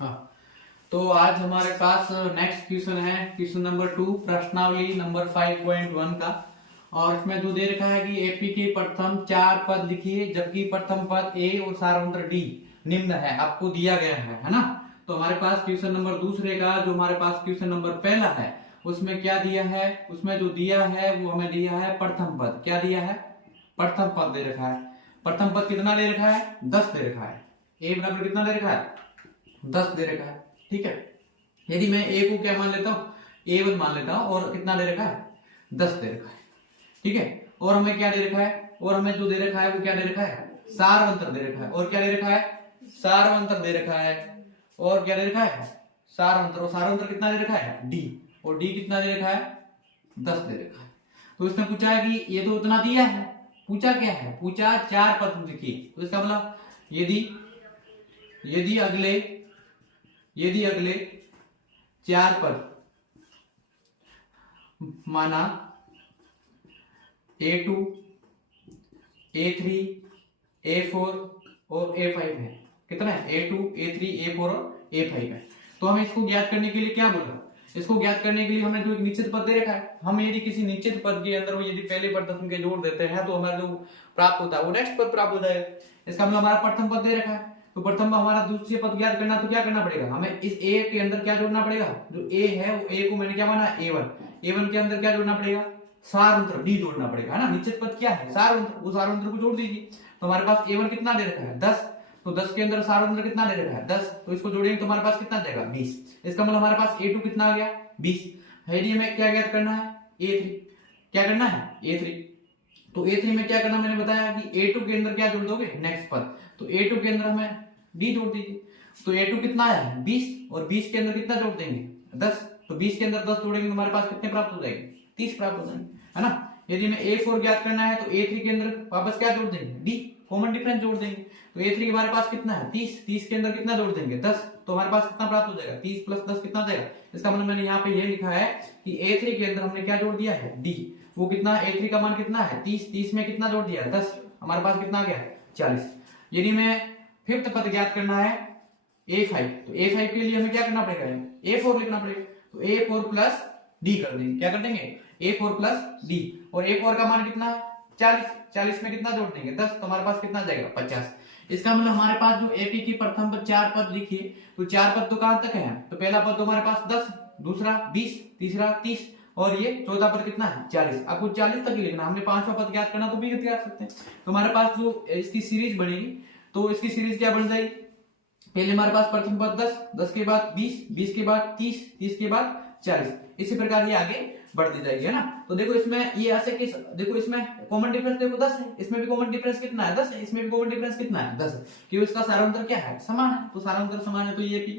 हाँ, तो आज हमारे पास नेक्स्ट क्वेश्चन है क्वेश्चन नंबर 2 प्रश्नावली नंबर 5.1 का। और इसमें जो दे रखा है कि एपी के प्रथम 4 पद लिखिए जबकि प्रथम पद ए और सारांतर डी निम्न है, आपको दिया गया है ना। तो हमारे पास क्वेश्चन नंबर दूसरे का जो हमारे पास क्वेश्चन नंबर पहला है उसमें क्या दिया है, उसमें जो दिया है वो हमें दिया है प्रथम पद। क्या दिया है? प्रथम पद दे रखा है। प्रथम पद कितना दे रखा है? 10 दे रखा है। ए बराबर कितना दे रखा है? 10 दे रखा है। ठीक है, यदि मैं ए को क्या मान लेता हूं, A1 मान लेता हूं, और कितना दे रखा है? 10 दे रखा है। ठीक है, और हमें क्या दे रखा है, और हमें जो दे रखा है वो क्या दे रखा है? सारवंतर दे रखा है। और क्या दे रखा है? सारवंतर दे रखा है। और क्या दे रखा है? सारवंतर। और सारवंतर कितना दे रखा है? डी। और डी कितना दे रखा है? 10 दे रखा है। तो इसने पूछा है कि ये तो उतना दिया है, पूछा क्या है? पूछा 4 पद लिखिए। तो इसका मतलब यदि अगले 4 पद माना A2, A3, A4 और A5 है। कितना है? A2, A3, A4 और A5 है। तो हमें इसको ज्ञात करने के लिए क्या बोला? इसको ज्ञात करने के लिए हमने जो एक निश्चित पद दे रखा है, हम यदि किसी निश्चित पद के अंदर यदि पहले पद तक के जोड़ देते हैं तो हमारा जो प्राप्त होता है वो नेक्स्ट पद प्राप्त होता है। इसका मतलब हमारा प्रथम पद दे रखा है, तो प्रथम हमारा दूसरी पद ज्ञात करना, तो क्या करना पड़ेगा? हमें इस ए के अंदर क्या जोड़ना पड़ेगा? जो ए है वो ए को मैंने क्या माना? A1। A1 के अंदर क्या जोड़ना पड़ेगा? सारवंत्र डी जोड़ना पड़ेगा, है ना। निश्चित पद क्या है? सारवंत्र। उस सारवंत्र को जोड़ दीजिए। तो हमारे पास A1 कितना दे रखा है? 10। तो 10 के अंदर सारवंत्र कितना दे रखा है? 10। तो इसको जोड़ेंगे तो हमारे पास कितना जाएगा? 20। इसका मतलब हमारे पास A2 कितना आ गया? 20। यदि हमें क्या ज्ञात करना है? A3। क्या करना है? A3। तो A3 में क्या करना, मैंने बताया कि A2 के अंदर क्या जोड़ दोगे? नेक्स्ट पद। तो A2 के अंदर हमें D जोड़ दीजिए। तो A2 कितना आया है? 20। और 20 के अंदर कितना जोड़ देंगे? 10। तो 20 के अंदर 10 जोड़ेंगे तो हमारे पास कितने प्राप्त हो जाएंगे? 30 प्राप्त हो जाएंगे, है ना। यदि हमें A4 ज्ञात करना है तो A3 के अंदर वापस क्या जोड़ देंगे? D, कॉमन डिफरेंस जोड़ देंगे। तो A3 के हमारे पास कितना है? 30। 30 के अंदर कितना जोड़ देंगे? 10। तो हमारे पास कितना प्राप्त हो जाएगा? 30 प्लस 10 कितना जाएगा? इसका मतलब मैंने यहाँ पे ये लिखा है कि A3 के अंदर हमने क्या जोड़ दिया है? D। वो कितना? A3 का मान कितना है? 30। 30 में कितना जोड़ दिया? 10। हमारे पास कितना आ गया? 40। यदि मैं फिफ्थ पद ज्ञात करना है A5, तो A5 के लिए हमें क्या करना पड़ेगा? A4 लिखना पड़ेगा। तो A4 प्लस D कर देंगे। क्या कर देंगे? A4 plus D। और A4 का मान कितना है? 40। 40 में कितना जोड़ देंगे? 10। तो हमारे पास कितना जाएगा? 50। इसका मतलब हमारे पास जो एपी की प्रथम पद 4 पद लिखिए, तो 4 पद तो कहां तक है? तो पहला पद तो हमारे पास 10, दूसरा 20, तीसरा 30 और ये चौथा पद कितना है? 40। आपको 40 तक ही लिखना, हमने 5वां पद ज्ञात करना तो भी ज्ञात सकते हैं। तो हमारे पास जो इसकी सीरीज बनेगी, तो इसकी सीरीज क्या बन जाएगी? पहले हमारे पास प्रथम पद 10, 10 के बाद 20, 20 के बाद 30, 30 के बाद 40। इसी प्रकार ये आगे बढ़ती जाएगी, है ना। तो देखो इसमें ये ऐसे कि देखो इसमें कॉमन डिफरेंस देखो 10 है, इसमें भी कॉमन डिफरेंस कितना है? 10 है। इसमें भी कॉमन डिफरेंस कितना है? 10 है। क्योंकि इसका सारांतर क्या है? समान है। तो सारांतर समान है तो ये भी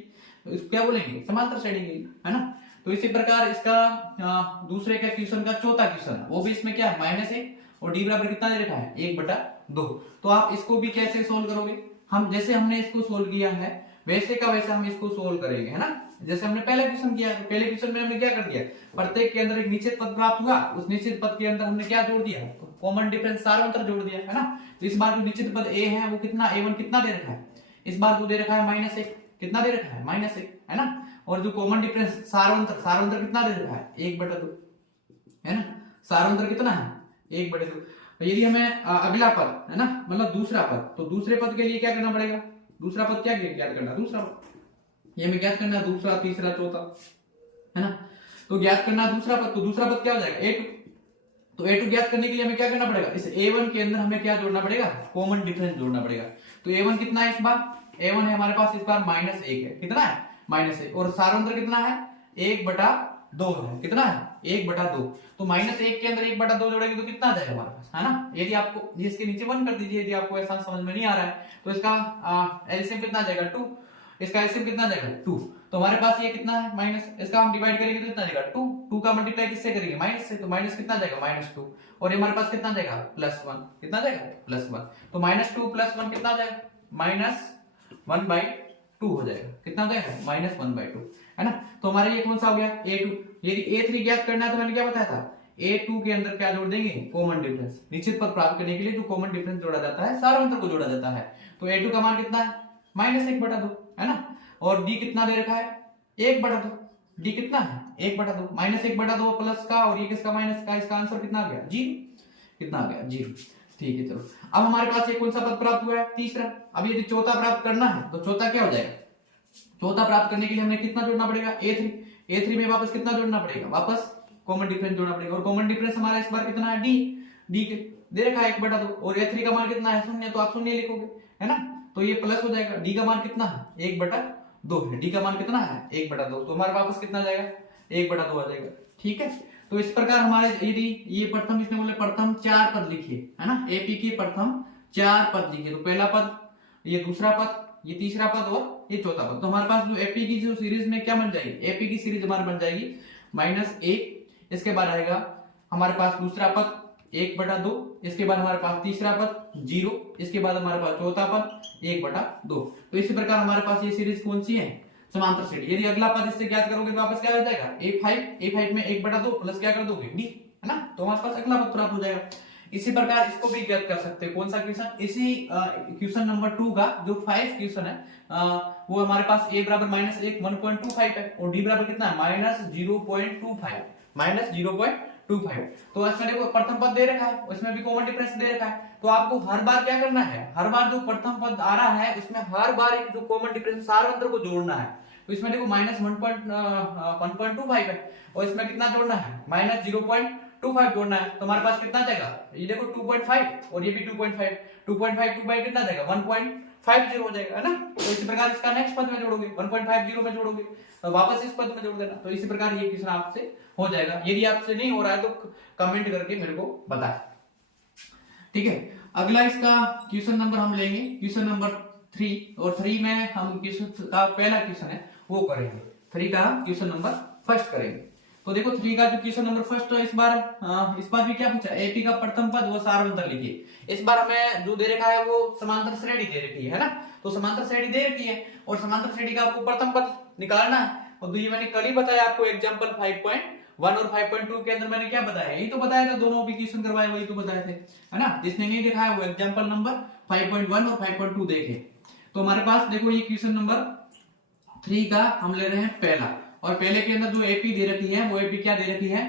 तो इसको क्या बोलेंगे? समांतर श्रेणी के लिए, है ना। तो इसी प्रकार इसका दूसरे का क्वेश्चन का चौथा क्वेश्चन है, वो भी इसमें क्या है? -1 और डी बराबर कितना दे रखा है? 1/2। तो आप इसको भी कैसे सोल्व करोगे? हम जैसे हमने इसको सोल्व किया है वैसे का वैसे हम इसको सोल्व करेंगे, है ना। जैसे हमने पहले क्वेश्चन किया, तो पहले क्वेश्चन में हमने क्या कर दिया? प्रत्येक के अंदर एक निश्चित पद प्राप्त हुआ, उस निश्चित पद के अंदर हमने क्या जोड़ दिया? कॉमन डिफरेंस सारवंतर जोड़ दिया, है ना। तो इस बार जो निश्चित पद A है वो कितना? A1 कितना दे रखा है? इस बार जो दे रखा है -1। कितना दे रखा है? -1, है ना। और जो कॉमन डिफरेंस सारवंतर, सारवंतर कितना दे रखा है? 1/2, है ना। सारवंतर कितना है? 1/2। यदि हमें अगला पद, है ना, मतलब दूसरा पद, तो दूसरे पद के लिए क्या करना पड़ेगा? दूसरा पद क्या ज्ञात करना? दूसरा पद ये हमें ज्ञात करना, दूसरा, तीसरा, चौथा, है ना। तो ज्ञात करना दूसरा पद, तो दूसरा पद क्या हो जाएगा? A2। तो A2 ज्ञात करने के लिए हमें क्या करना पड़ेगा? इस A1 के अंदर हमें क्या जोड़ना पड़ेगा? कॉमन डिफरेंस जोड़ना पड़ेगा। तो A1 कितना है इस बार? A1 है हमारे पास इस बार -1 है। कितना है? -1। और सारवंतर कितना है? 1/2 है। कितना है? 1/2। तो -1 के अंदर 1/2 जोड़ेंगे तो कितना आ जाएगा हमारे पास, है ना। यदि आपको इसके नीचे 1 कर दीजिए, यदि आपको ऐसा समझ में नहीं आ रहा है तो इसका एलसीएम कितना जाएगा? 2। इसका एलसीएम कितना जाएगा? 2। तो हमारे पास ये कितना है? माइनस, इसका हम डिवाइड करेंगे तो कितना जाएगा? 2। 2 का मल्टीप्लाई किससे करेंगे? माइनस से। तो माइनस कितना जाएगा? -2। और ये हमारे पास कितना जाएगा? +1। कितना जाएगा? +1। तो -2 + 1 कितना जाएगा? -1/2 हो जाएगा। कितना हो जाएगा? -1/2, है ना। तो हमारा ये कौन सा हो गया? A2। यदि A3 ज्ञात करना है तो मैंने क्या बताया था? A2 के अंदर क्या जोड़ देंगे? Common difference. निश्चित पद प्राप्त करने के लिए जो कॉमन डिफरेंस जोड़ा जाता है, सारवंतर को जोड़ा जाता है। तो A2 का मान कितना है? -1/2, है ना। और डी कितना दे रखा है 1/2। डी कितना है 1/2, -1/2 प्लस का और ये किसका माइनस का, इसका आंसर कितना आ गया 0। कितना आ गया 0। ठीक है चलो, अब हमारे पास ये कौन सा पद प्राप्त हुआ है तीसरा। अब यदि चौथा प्राप्त करना है तो चौथा क्या हो जाएगा, चौथा प्राप्त करने के लिए हमें कितना जोड़ना पड़ेगा a3 में वापस कितना जोड़ना पड़ेगा, वापस कॉमन डिफरेंस जोड़ना पड़ेगा। और कॉमन डिफरेंस हमारा इस बार कितना है डी के दे रखा है 1/2 और a3 का मान कितना है 0, तो आप 0 लिखोगे है ना, तो ये प्लस हो जाएगा। डी का मान कितना है 1/2 है, डी का मान कितना है 1/2, तो हमारे वापस कितना जाएगा 1/2 आ जाएगा। ठीक है, तो इस प्रकार हमारे यदि ये प्रथम, इसने बोले प्रथम 4 पद लिखिए है ना, एपी के प्रथम 4 पद लिखिए, तो पहला पद, ये दूसरा पद, ये तीसरा पद और ये चौथा पद। तो हमारे पास जो एपी की जो सीरीज में क्या बन जाएगी, एपी की सीरीज हमारी बन जाएगी -1, इसके बाद आएगा हमारे पास दूसरा पद 1/2, इसके बाद हमारे पास तीसरा पद 0, इसके बाद हमारे पास चौथा पद 1/2। तो इसी प्रकार हमारे पास ये सीरीज कौन सी है, समांतर श्रेणी। यदि अगला पद इससे ज्ञात करोगे तो वापस क्या हो जाएगा a5 में 1/2 प्लस क्या कर दोगे डी है ना, तो हमारे पास अगला पद प्राप्त हो जाएगा। इसी प्रकार इसको भी ज्ञात कर सकते हैं, कौन सा क्वेश्चन, इसी क्वेश्चन नंबर 2 का जो 5 क्वेश्चन है वो हमारे पास a बराबर -1 1.25 है और d बराबर कितना है -0.25। तो इसमें देखो प्रथम पद दे रखा है, उसमें भी कॉमन डिफरेंस दे रखा है, तो आपको हर बार क्या करना है, हर बार जो प्रथम पद आ रहा है उसमें हर बार एक जो कॉमन डिफरेंस सारांतर को जोड़ना है। तो इसमें देखो -1.25 है और इसमें कितना जोड़ना है -0.25 जोड़ना है, तो हमारे पास कितना जाएगा, ये देखो 2.5 और ये भी 2.5 कितना जाएगा 1.50 हो जाएगा है ना। तो इसी प्रकार इसका नेक्स्ट पद में जोड़ोगे 1.50 में जोड़ोगे तो वापस इस पद में जोड़ देना। तो इसी प्रकार ये क्वेश्चन आपसे हो जाएगा। यदि आपसे नहीं हो रहा है तो कमेंट करके मेरे को बताएं। ठीक है, अगला इसका क्वेश्चन नंबर हम लेंगे क्वेश्चन नंबर 3 और 3 में हम क्वेश्चन का पहला क्वेश्चन है वो करेंगे, 3 का क्वेश्चन नंबर फर्स्ट करेंगे। तो देखो 3 का जो क्वेश्चन नंबर फर्स्ट है, इस बार भी क्या पूछा, एपी का प्रथम पद व सारांतर लिखिए। इस बार हमें जो दे रखा है वो समांतर श्रेणी दे रखी है ना, तो समांतर श्रेणी दे रखी है और समांतर श्रेणी का आपको प्रथम पद निकालना है। और ये मैंने कल ही बताया आपको एग्जांपल 5.1 और 5.2 के अंदर मैंने क्या बताया, यही तो बताया था, दोनों भी क्वेश्चन करवाए वही तो बताए थे है ना। जिसने नहीं देखा है वो एग्जांपल नंबर 5.1 और 5.2 देखे। तो हमारे पास देखो ये क्वेश्चन नंबर 3 का हम ले रहे हैं पहला, और पहले के अंदर जो एपी दे रखी है वो एपी क्या दे रखी है,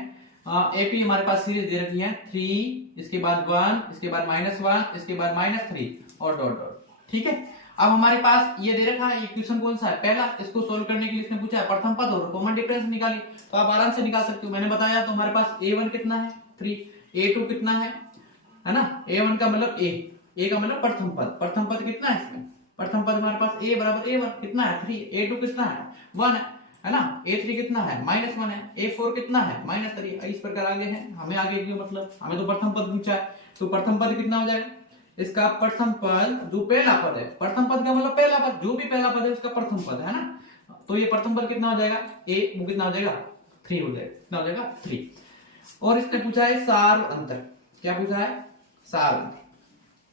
एपी हमारे पास सीरीज दे रखी है 3, इसके बाद 1, इसके बाद -1, इसके बाद -3 और डॉट डॉट। ठीक है, अब हमारे पास ये दे रखा है, ये क्वेश्चन कौन सा है पहला, इसको सोल्व करने के लिए इसने पूछा है प्रथम पद और कॉमन डिफरेंस निकाली, तो आप आराम से निकाल सकते हो। मैंने बताया तो हमारे पास a1 कितना है 3, a2 कितना है ना, a1 का मतलब a का मतलब प्रथम पद कितना है इसमें, प्रथम पद हमारे पास a बराबर a1 कितना है 3, a2 कितना है 1 है ना, a3 कितना है -1 है, a4 कितना है -3। इस प्रकार आगे है, हमें आगे क्यों मतलब हमें तो प्रथम पद पूछा है, तो प्रथम पद कितना हो जाएगा, इसका प्रथम पद जो पहला पद है, प्रथम पद का मतलब पहला पद, जो भी पहला पद है उसका प्रथम पद है ना, तो ये प्रथम पद कितना हो जाएगा a, वो कितना हो जाएगा 3 हो जाएगा, कितना हो जाएगा 3। और इसने पूछा है सार अंतर, क्या पूछा है सार अंतर,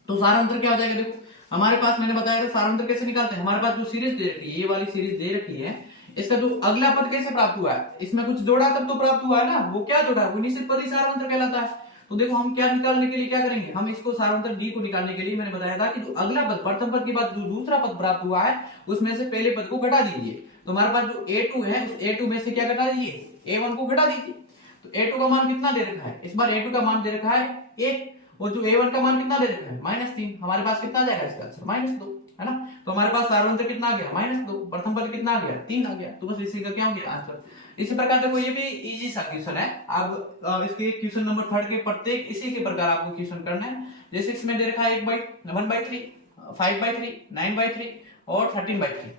तो सार अंतर क्या हो जाएगा, देखो हमारे पास मैंने बताया था सार अंतर कैसे निकालते हैं, हमारे पास जो सीरीज दे रखी है, ये वाली सीरीज दे रखी है, इसका जो अगला पद कैसे प्राप्त हुआ है, इसमें कुछ जोड़ा तब तो प्राप्त हुआ है ना, वो क्या जोड़ा है, वो निश्चित पद ही सार अंतर कहलाता है। तो देखो हम क्या निकालने के लिए क्या करेंगे, हम इसको सारांतर डी को निकालने के लिए मैंने बताया था कि जो अगला पद प्रथम पद के बाद जो दूसरा पद प्राप्त हुआ है उसमें से पहले पद को घटा दीजिए। तो हमारे पास जो a2 है उस a2 में से क्या घटा दीजिए, a1 को घटा दीजिए। तो a2 का मान कितना दे रखा है, इस बार a2 का मान दे रखा है 1 और जो a1 का मान कितना दे रखा है -3, हमारे पास कितना जाएगा इसका आंसर -2 है ना। तो हमारे पास सारांतर कितना आ गया -2, प्रथम पद कितना आ गया 3 आ गया, तो बस इसी का क्या हो गया आंसर। इसी प्रकार देखो ये भी इजी सा क्वेश्चन है। अब इसके क्वेश्चन नंबर 3 के प्रत्येक इसी के प्रकार आपको क्वेश्चन करना है। जैसे इसमें दे रखा है 1/3, 5/3, 9/3 और 13/3।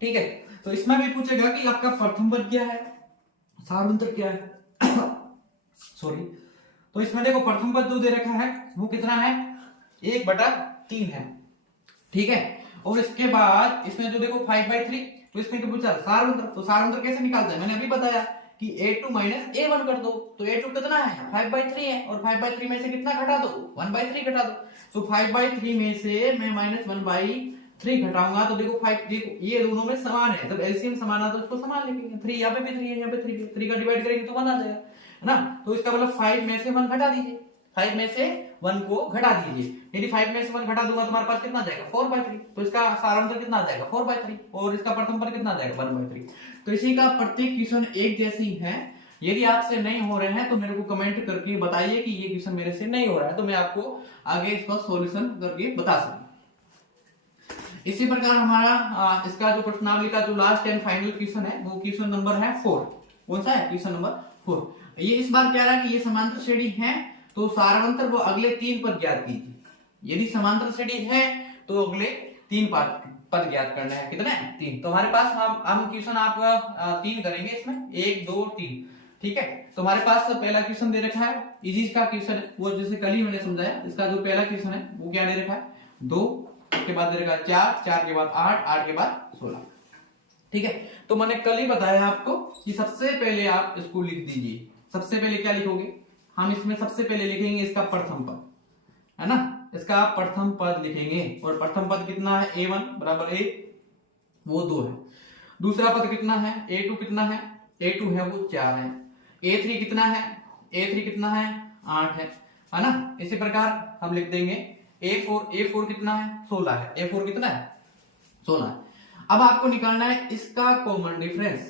ठीक है, तो इसमें भी पूछेगा कि आपका प्रथम पद क्या है, सारांतर क्या है सॉरी। तो इसमें देखो प्रथम पद जो दे रखा है वो कितना है 1/3 है। ठीक है, और इसके बाद इसमें जो देखो 5/3, तो इसमें क्या पूछा सारांतर, तो सारांतर कैसे निकालते हैं, मैंने अभी बताया कि a2 a1 कर दो, तो a2 कितना है 5/3 है और 5/3 में से कितना घटा दो 1/3 घटा दो। तो 5/3 में से मैं -1/3 घटाऊंगा, तो देखो 5 देखो ये दोनों में समान है, जब एलसीएम समान आता है तो उसको समान लिखेंगे, 3 यहाँ पे भी 3 है, यहाँ पे 3 है, 3 का डिवाइड करेंगे तो 1 आ जाएगा है ना। तो इसका मतलब 5 में से 1 घटा दीजिए, 5 में से 1 को घटा दीजिए। यदि 5 में से 1 घटा दूंगा तो हमारे पास कितना जाएगा 4/3। तो इसका सारांश कितना आ जाएगा 4/3 और इसका प्रथम पद कितना आ जाएगा 1/3। तो इसी का प्रत्येक क्वेश्चन एक जैसे ही है। यदि आपसे नहीं हो रहे हैं तो मेरे को कमेंट करके बताइए कि ये क्वेश्चन मेरे से नहीं हो रहा है, तो मैं आपको आगे इसका सॉल्यूशन करके बता सकूं। इसी प्रकार हमारा इसका जो प्रश्नावली का जो लास्ट एंड फाइनल क्वेश्चन है वो क्वेश्चन नंबर है 4। कौन सा है क्वेश्चन नंबर 4। ये इस बार क्या रहा है कि ये समांतर श्रेणी है तो सारवंतर व अगले 3 पद ज्ञात कीजिए। यदि समांतर श्रेणी है तो अगले 3 पद ज्ञात करना है। कितने 3। तो हमारे पास हम क्वेश्चन आप 3 करेंगे इसमें 1 2 3। ठीक है, तो हमारे पास पहला क्वेश्चन दे रखा है इजी का क्वेश्चन है वो जैसे कल ही मैंने समझाया। इसका जो पहला क्वेश्चन है वो क्या दे रखा है 2 के बाद दे रखा है 4, 4 के बाद 8, 8 के बाद 16। ठीक है, तो मैंने कल ही बताया आपको कि सबसे पहले आप इसको लिख दीजिए। सबसे पहले क्या लिखोगे, हम इसमें सबसे पहले लिखेंगे इसका प्रथम पद, है ना। इसका प्रथम पद लिखेंगे और प्रथम पद कितना है a1 बराबर 1 वो 2 है। दूसरा पद कितना है a2 कितना है a2 है वो 4 है। a3 कितना है a3 कितना है 8 है ना। इसी प्रकार हम लिख देंगे a4 कितना है 16 है। a4 कितना है 16 है। अब आपको निकालना है इसका कॉमन डिफरेंस,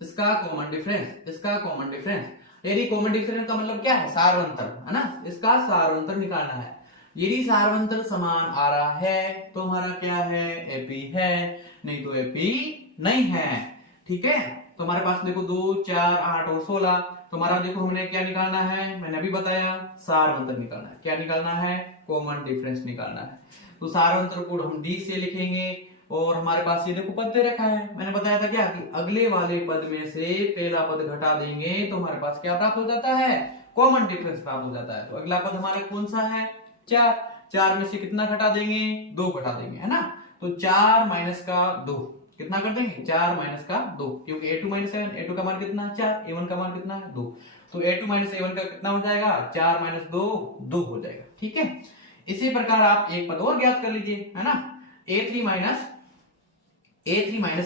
इसका कॉमन डिफरेंस, इसका कॉमन डिफरेंस। यदि कॉमन डिफरेंस का मतलब क्या है सारवंतर, है ना। इसका सारवंतर निकालना है। यदि सारवंतर समान आ रहा है तो हमारा क्या है एपी है, नहीं तो एपी नहीं है। ठीक है, तो हमारे पास देखो 2 4 8 और 16। तो हमारा देखो हमने क्या निकालना है, मैंने अभी बताया सारवंतर निकालना है। क्या निकालना है कॉमन डिफरेंस निकालना है। तो सारवंतर को हम डी से लिखेंगे और हमारे पास ये देखो पद दे रखा है। मैंने बताया था क्या कि अगले वाले पद में से पहला पद घटा देंगे तो हमारे पास क्या प्राप्त हो जाता है कॉमन डिफरेंस प्राप्त हो जाता है। तो अगला पद हमारा कौन सा है 4। 4 में से कितना घटा देंगे 2 घटा देंगे, है ना। तो 4 माइनस का 2 कितना कर देंगे 4 माइनस का 2, क्योंकि a2 माइनस 7 a2 का मान कितना है 4, a1 का मान कितना है 2। तो a2 माइनस a1 का कितना हो जाएगा 4 माइनस 2 2 हो जाएगा। ठीक है, इसी प्रकार आप एक पद और ज्ञात कर लीजिए, है ना। a3 माइनस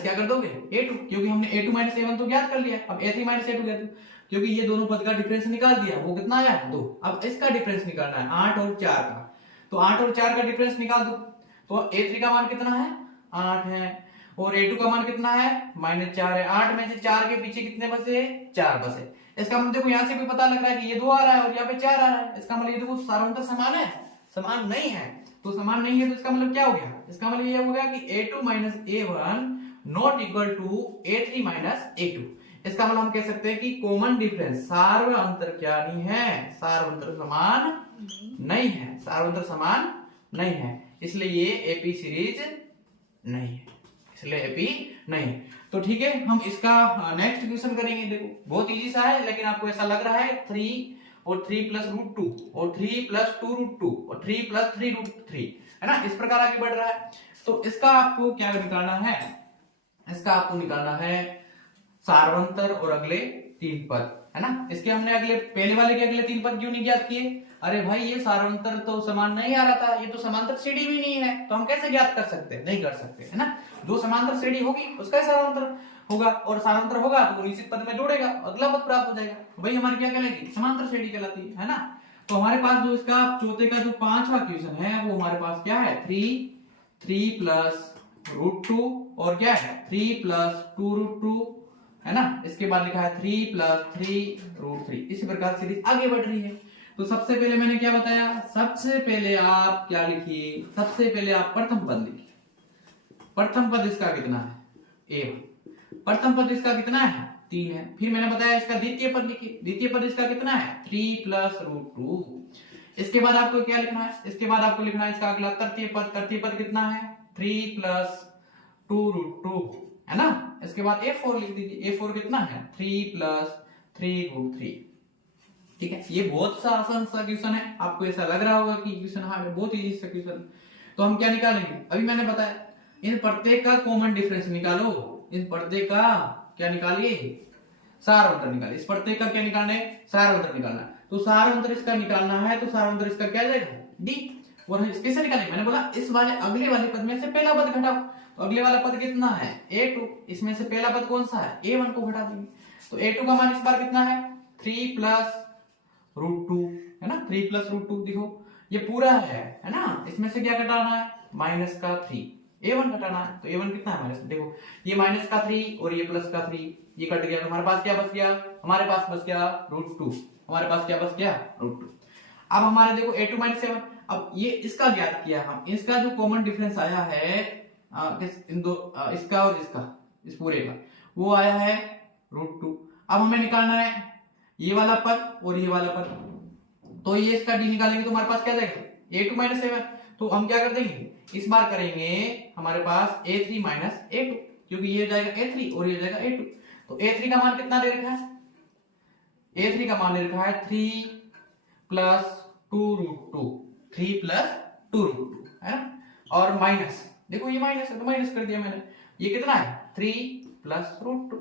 क्या कर दोगे a2, क्योंकि हमने a2 माइनस a1 तो ज्ञात कर लिया। अब a3 माइनस a2 ज्ञात, क्योंकि ये दोनों पद का डिफरेंस निकाल दिया वो कितना आया 2। अब इसका डिफरेंस निकालना है 8 और 4 का। तो 8 और 4 का डिफरेंस निकाल दो। तो a3 का मान कितना है 8 है और a2 का मान कितना है -4 है। 8 में से 4 के पीछे कितने बचे 4 बचे। इसका मतलब देखो यहाँ से भी पता लग रहा है कि ये 2 आ रहा है और यहाँ पे 4 आ रहा है। इसका मतलब ये देखो सारवंतर समान है, समान नहीं है। तो समान नहीं है तो इसका मतलब क्या हो गया, इसका मतलब ये हो गया कि a2 minus a1 not equal to a3 minus a2। इसका मतलब हम कह सकते हैं कि कॉमन डिफरेंस सार्वअंतर क्या नहीं है सार्वअंतर समान नहीं है, सार्वअंतर समान नहीं है, इसलिए ये एपी सीरीज नहीं है, इसलिए एपी नहीं है। तो ठीक है, हम इसका नेक्स्ट क्वेश्चन करेंगे। देखो बहुत इजी सा है, लेकिन आपको ऐसा लग रहा है 3 और 3 प्लस रूट 2 और 3 प्लस 2 रूट 2 और 3 प्लस 3 रूट 3, है ना, इस प्रकार आगे बढ़ रहा है। तो इसका आपको क्या निकालना है, इसका आपको निकालना है सारवंतर और अगले 3 पद, है ना। इसके हमने अगले पहले वाले के अगले 3 पद क्यों नहीं ज्ञात किए, अरे भाई ये सारवंतर तो समान नहीं आ रहा था, ये तो समांतर श्रेणी भी नहीं है, तो हम कैसे ज्ञात कर सकते हैं, नहीं कर सकते, है ना। जो समांतर श्रेणी होगी उसका ही सारवंतर होगा और सारवंतर होगा तो निश्चित पद में जोड़ेगा, अगला पद प्राप्त हो जाएगा। भाई हमारी क्या कहलाएगी समांतर श्रेणी कहलाती है ना। तो हमारे पास जो इसका चौथे का जो 5वां क्वेश्चन है वो हमारे पास क्या है 3 प्लस रूट 2 और क्या है 3 प्लस 2 रूट 2, है ना। इसके बाद लिखा है 3 प्लस 3 रूट 3। इसी प्रकार सीरीज आगे बढ़ रही है। तो सबसे पहले मैंने क्या बताया, सबसे पहले आप क्या लिखिए, सबसे पहले आप प्रथम पद लिखिए। प्रथम पद इसका कितना है a1, प्रथम पद इसका कितना है 3 है। फिर मैंने बताया इसका द्वितीय पद लिखिए, द्वितीय पद इसका कितना है 3 प्लस रूट 2। इसके बाद आपको क्या लिखना है, इसके बाद आपको लिखना है इसका अगला तृतीय पद, तृतीय पद कितना है 3 प्लस 2 रूट 2, है ना। इसके बाद a4 लिख दीजिए, a4 कितना है 3 प्लस 3 रूट 3। ठीक है, ये बहुत सा आसान सा क्वेश्चन है, आपको ऐसा लग रहा होगा कि क्वेश्चन हाँ बहुत इजी सा क्वेश्चन। तो हम क्या निकालेंगे, अभी मैंने बताया इन प्रत्येक का कॉमन डिफरेंस निकालो, इन प्रत्येक का क्या निकालिए सारवंतर निकालिए। इस प्रत्येक का क्या निकालना है सारवंतर निकालना है। तो सारवंतर इसका निकालना है तो सारवंतर इसका क्या जाएगा डी। और हम कैसे निकालेंगे, मैंने बोला इस वाले अगले वाले पद में से पहला पद घटाओ। तो अगले वाला पद कितना है a2, इसमें से पहला पद कौन सा है a1 को घटा देंगे। तो a2 का मान इस बार कितना है 3 प्लस रूट 2, है ना, 3 प्लस रूट 2। देखो ये पूरा है ना, इसमें से क्या घटाना है, माइनस का 3, a1 घटाना है। तो a1 कितना है हमारे, देखो ये माइनस का 3 और ये प्लस का 3, ये कट गया, तो हमारे पास क्या बच गया, हमारे पास बच गया √2, हमारे पास क्या बच गया, √2। अब हमारे देखो a2 माइनस a1, अब ये इसका ज्ञात किया हम, इसका जो कॉमन डिफरेंस आया है इन दो इसका और इसका, इस पूरे का, वो आया है √2। अब हमें निकालना है ये वाला पद और ये वाला पद, तो ये इसका डी निकालेंगे तो हमारे पास क्या जाएगा, a2 माइनस a1। तो हम क्या कर देंगे, इस बार करेंगे हमारे पास a3 माइनस a2, क्योंकि ये जाएगा a3 और ये जाएगा a2। तो a3 का मान कितना दे रखा है, a3 का मान दे रखा है 3 प्लस 2√2, 3 प्लस 2√2 है ना, और माइनस, देखो ये माइनस है तो माइनस कर दिया मैंने, ये कितना है 3 प्लस √2,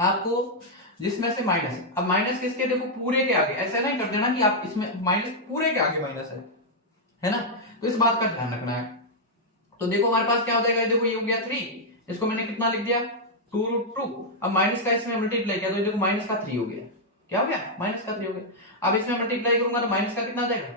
आपको जिसमें से माइनस, अब माइनस किसके, देखो पूरे के आगे, ऐसा नहीं कर देना कि आप इसमें माइनस पूरे के आगे माइनस है ना, तो इस बात का ध्यान रखना है। तो देखो हमारे पास क्या हो जाएगा, देखो ये हो गया 3, इसको मैंने कितना लिख दिया 2√2, अब माइनस का इसमें मल्टीप्लाई किया तो देखो माइनस का 3 हो गया, क्या हो गया, माइनस का 3 हो गया। अब इसमें मल्टीप्लाई करूंगा तो माइनस का कितना हो जाएगा,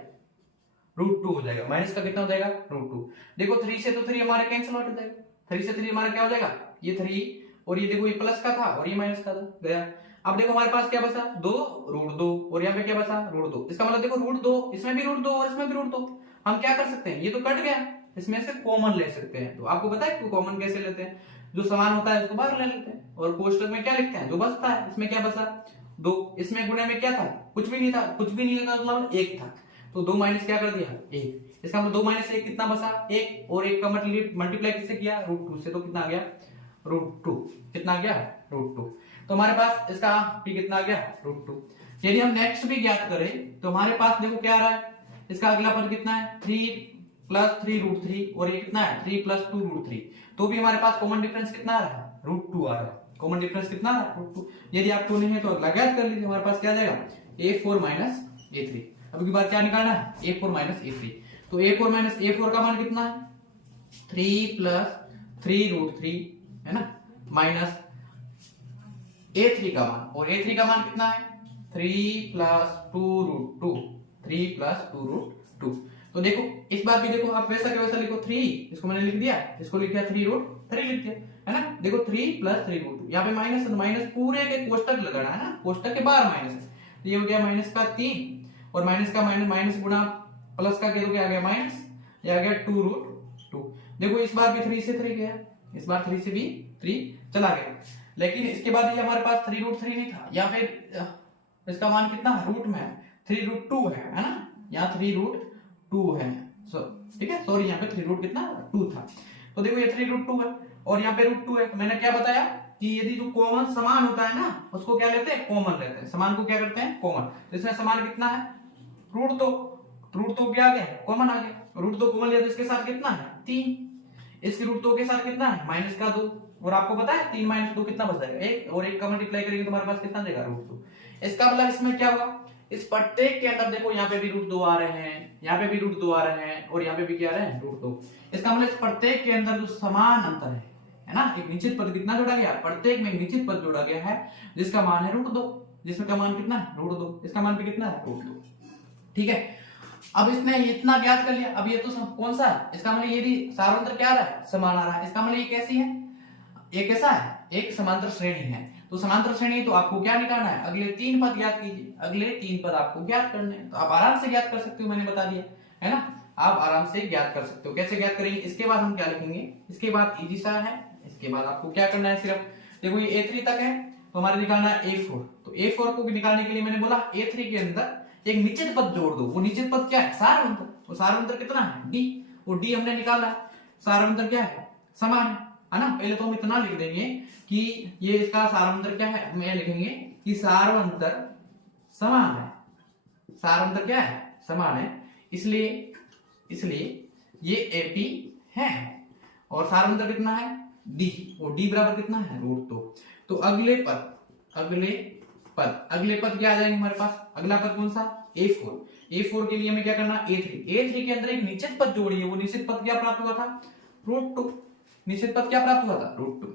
√2 हो जाएगा, माइनस का कितना हो जाएगा, √2। देखो 3 से तो 3 हमारे कैंसिल आउट हो जाएगा, 3 से 3 हमारा क्या हो जाएगा, ये 3 और ये देखो ये प्लस का था और ये माइनस का था, गया। अब देखो हमारे पास क्या बचा, 2√2 और यहाँ पे क्या बचा, √2, इसका मतलब देखो √2, इसमें भी √2 और इसमें भी √2, हम क्या कर सकते हैं, ये तो कट गया, इसमें से कॉमन ले सकते हैं। तो आपको पता है कॉमन कैसे लेते हैं, जो समान होता है उसको बाहर ले लेते हैं और कोष्टक में क्या लिखते हैं, जो बचता है, इसमें क्या बचा 2, इसमें गुणे में क्या था, कुछ भी नहीं था, कुछ भी नहीं था मतलब 1 था, तो 2 माइनस क्या कर दिया 1, इसका मतलब 2 माइनस 1 कितना बचा 1, और 1 का मल्टीप्लाई किससे किया, √2 से, तो कितना आ गया √2, कितना आ गया √2। तो हमारे पास इसका p कितना आ गया √2। यदि हम नेक्स्ट भी ज्ञात करें तो हमारे पास देखो क्या आ रहा है, इसका अगला पद कितना है 3 प्लस 3√3 और ये कितना है 3 प्लस 2√3, तो भी हमारे पास कॉमन डिफरेंस कितना आ रहा है √2 आ रहा है, कॉमन डिफरेंस कितना आ रहा है √2। यदि आप 2 नहीं है तो अगला ज्ञात कर लीजिए, हमारे पास क्या आ जाएगा a4 माइनस a3। अब की बार क्या निकालना है, a4 माइनस a3, तो a4 माइनस a4 का मान कितना है 3 प्लस 3√3 है ना, माइनस a3 का मान, और a3 का मान कितना है 3 प्लस 2√2, 3 प्लस 2√2। तो देखो इस बार भी देखो आप वैसा के वैसा लिखो, 3 इसको मैंने लिख दिया, इसको लिख दिया 3√3 लिख दिया है ना, देखो 3 प्लस 3√2, यहाँ पे माइनस है तो माइनस पूरे के कोष्टक लगाना है ना, कोष्टक के बाहर माइनस है, तो ये हो गया माइनस का 3 और माइनस का माइनस माइनस गुणा प्लस का क्या आ गया माइनस, ये आ गया 2√2। देखो इस बार भी 3 से 3 गया, इस बार 3 से भी 3 चला गया, लेकिन इसके बाद ये हमारे पास 3√3 नहीं था, यहाँ पे इसका मान कितना रूट में है 3√2 है ना, यहाँ 3√2 है, ठीक है, सॉरी यहाँ पे 3 कितना 2 था, तो देखो ये 3√2 है और यहाँ पे √2 है। तो मैंने क्या बताया कि यदि जो कॉमन समान होता है ना उसको क्या लेते हैं, कॉमन लेते हैं, समान को क्या करते हैं कॉमन। तो इसमें समान कितना है √2, √2 क्या आ गया कॉमन आ गया, √2 कॉमन लिया तो इसके साथ कितना है 3, इसके √2 के साथ कितना है माइनस का 2, और आपको पता है 3 माइनस 2 कितना बच जाएगा 1, और 1 का मल्टीप्लाई करेंगे तो हमारे पास कितना देगा √2। इसका मतलब इसमें क्या होगा, इस प्रत्येक के अंदर देखो यहाँ पे भी √2 आ रहे हैं, यहाँ पे भी √2 आ रहे हैं और यहाँ पे भी क्या आ रहे हैं √2। इसका मतलब इस प्रत्येक के अंदर जो समान अंतर है ना, एक निश्चित पद कितना जोड़ा गया, प्रत्येक में एक निश्चित पद जोड़ा गया है जिसका मान है √2, जिसमें का मान कितना है √2, इसका मान भी कितना है √2, ठीक है। अब इसने इतना ज्ञात कर लिया, अब ये तो कौन सा है, इसका मतलब यदि सार्वंतर क्या आ रहा है समान आ रहा है, इसका मतलब ये कैसी है, ये कैसा है एक समांतर श्रेणी है, तो समांतर श्रेणी तो आपको क्या निकालना है अगले 3 पद ज्ञात कीजिए, अगले 3 पद आपको ज्ञात करने हैं, तो आप आराम से ज्ञात कर सकते हो, मैंने बता दिया है ना, आप आराम से ज्ञात कर सकते हो। कैसे ज्ञात करेंगे, इसके बाद हम क्या लिखेंगे, इसके बाद इजी सा है, इसके बाद आपको क्या करना है सिर्फ देखो ये a3 तक है तो हमारे निकालना है a4, तो a4 को निकालने के लिए मैंने बोला a3 के अंदर एक निश्चित पद जोड़ दो, वो निश्चित पद क्या है सार्वंतर, वो सार्वंतर कितना है d, वो d हमने निकाला है, सार्वंतर क्या है समान है ना। पहले तो हम इतना लिख देंगे कि ये इसका सार्वंतर क्या है, हम ये लिखेंगे कि सार्वंतर समान है, सार्वंतर क्या है समान है, इसलिए ये AP है और सार्वंतर कितना है D, और D बराबर कितना है √2। तो अगले पद क्या आ जाएंगे हमारे पास, अगला पद कौन सा A4 के लिए हमें क्या करना A3 के अंदर एक निश्चित पद जोड़िए, वो निश्चित पद क्या प्राप्त हुआ था √2, निश्चित पद क्या प्राप्त हुआ था √2।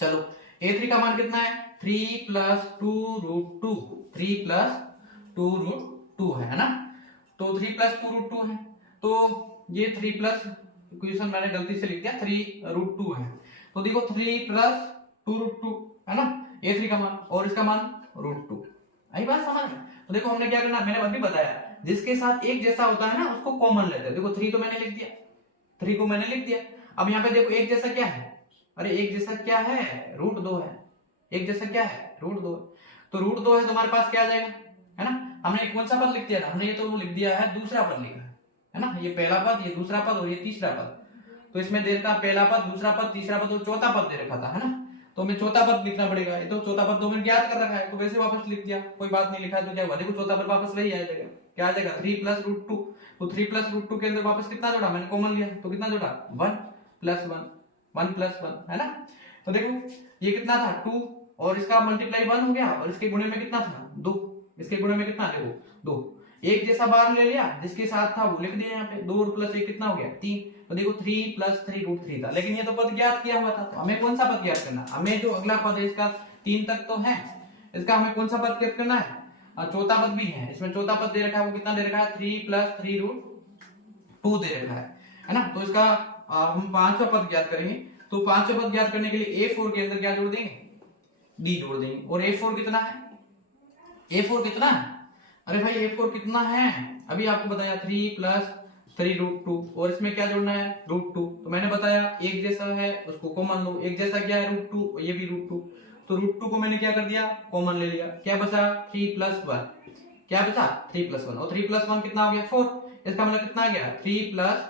चलो A3 का मान कितना है 3 प्लस 2√2, 3 प्लस 2√2 है ना। तो 3 प्लस 2 रूट 2 है, तो ये 3 प्लस क्वेश्चन मैंने गलती से लिख दिया 3 रूट 2 है, तो देखो 3 प्लस 2 रूट 2 है ना, a3 का मान और इसका मान रूट 2। आई बात समझ में? तो देखो हमने क्या करना, मैंने अभी बताया जिसके साथ एक जैसा होता है ना उसको कॉमन लेते हैं। देखो 3 तो मैंने लिख दिया, 3 को मैंने लिख दिया। अब यहाँ पे देखो एक जैसा क्या है, अरे एक जैसा क्या है, रूट 2 है। एक जैसा क्या है, रूट 2। तो रूट 2 है तो हमारे पास क्या आ जाएगा, है ना। हमने कौन सा पद लिख दिया था, हमने ये तो लिख दिया है दूसरा पद लिखा है ना, ये पहला पद, ये दूसरा पद और ये तीसरा पद। तो इसमें दे रखा पहला पद, दूसरा पद, तीसरा पद और चौथा पद दे रखा था, है ना। तो हमें चौथा पद लिखना पड़ेगा, ये तो चौथा पद 2 मिनट याद कर रखा है तो वैसे वापस लिख दिया, कोई बात नहीं। लिखा तो क्या हुआ, देखो चौथा पद वापस वही आ जाएगा, क्या आ जाएगा 3 प्लस रूट 2। तो 3 प्लस रूट 2 के अंदर वापस कितना जोड़ा, मैंने कॉमन लिया तो कितना जोड़ा 1 प्लस 1, 1 प्लस 1, है ना। तो देखो ये कितना था 2 और इसका मल्टीप्लाई 1 हो गया और इसके गुणे में कितना था 2, इसके गुणे में कितना, देखो 2। एक जैसा बार ले लिया, जिसके साथ था वो लिख दिया यहाँ पे, 2 और प्लस 1 कितना हो गया 3। तो देखो 3 प्लस 3 रूट 3 था, लेकिन ये तो पद ज्ञात किया हुआ था, तो हमें कौन सा पद ज्ञात करना, हमें जो अगला पद है इसका 3 तक तो है, इसका हमें कौन सा पद ज्ञात करना है, चौथा पद भी है। इसमें चौथा पद दे रखा है, वो कितना दे रखा है 3 प्लस 3 रूट 2 दे रखा है ना। तो इसका हम पांचवा पद ज्ञात करेंगे। तो पांचवा पद ज्ञात करने के लिए A4 के अंदर क्या जोड़ देंगे, D जोड़ देंगे। और A4 कितना है, A4 कितना है, अरे भाई A4 कितना है, अभी आपको बताया 3 प्लस 3 रूट 2 और इसमें क्या जोड़ना है रूट 2। तो मैंने बताया एक जैसा है उसको कॉमन लो, एक जैसा क्या है रूट 2, ये भी रूट 2। तो रूट 2 को मैंने क्या कर दिया, कॉमन ले लिया, क्या बचा 3 प्लस 1, क्या बचा 3 प्लस 1 और 3 प्लस 1 कितना हो गया 4। इसका मतलब कितना आ गया 3 प्लस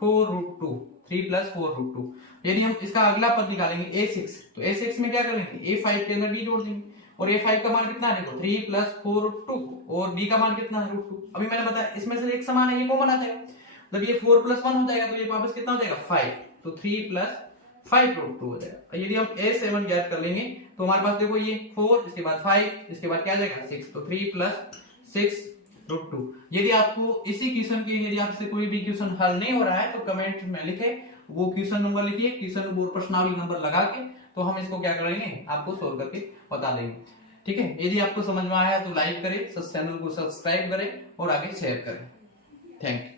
4 रूट 2, 3 प्लस 4 रूट 2। यदि हम इसका अगला पद निकालेंगे A6, तो A6 में क्या करेंगे A5 के अंदर D जोड़ देंगे और A5 का मान कितना है, देखो 3 प्लस 4 रूट 2 और D का मान कितना है रूट 2। अभी मैंने बताया इसमें से एक समान है, ये कॉमन आ जाएगा, मतलब ये 4 प्लस 1 हो जाएगा, तो ये वापस कितना हो जाएगा 5, तो 3 प्लस 5 रूट 2 हो जाएगा। यदि हम A7 ज्ञात कर लेंगे तो हमारे पास देखो ये 4, इसके बाद 5, इसके बाद क्या आ जाएगा 6, तो 3 प्लस 6 रूट 2। यदि आपको इसी क्वेश्चन की यदि आपसे कोई भी क्वेश्चन हल नहीं हो रहा है तो कमेंट में लिखे, वो क्वेश्चन नंबर लिखिए, क्वेश्चन वो प्रश्नावली नंबर लगा के, तो हम इसको क्या करेंगे आपको सोल्व करके बता देंगे। ठीक है, यदि आपको समझ में आया तो लाइक करें, चैनल को सब्सक्राइब करें और आगे शेयर करें। Thank you.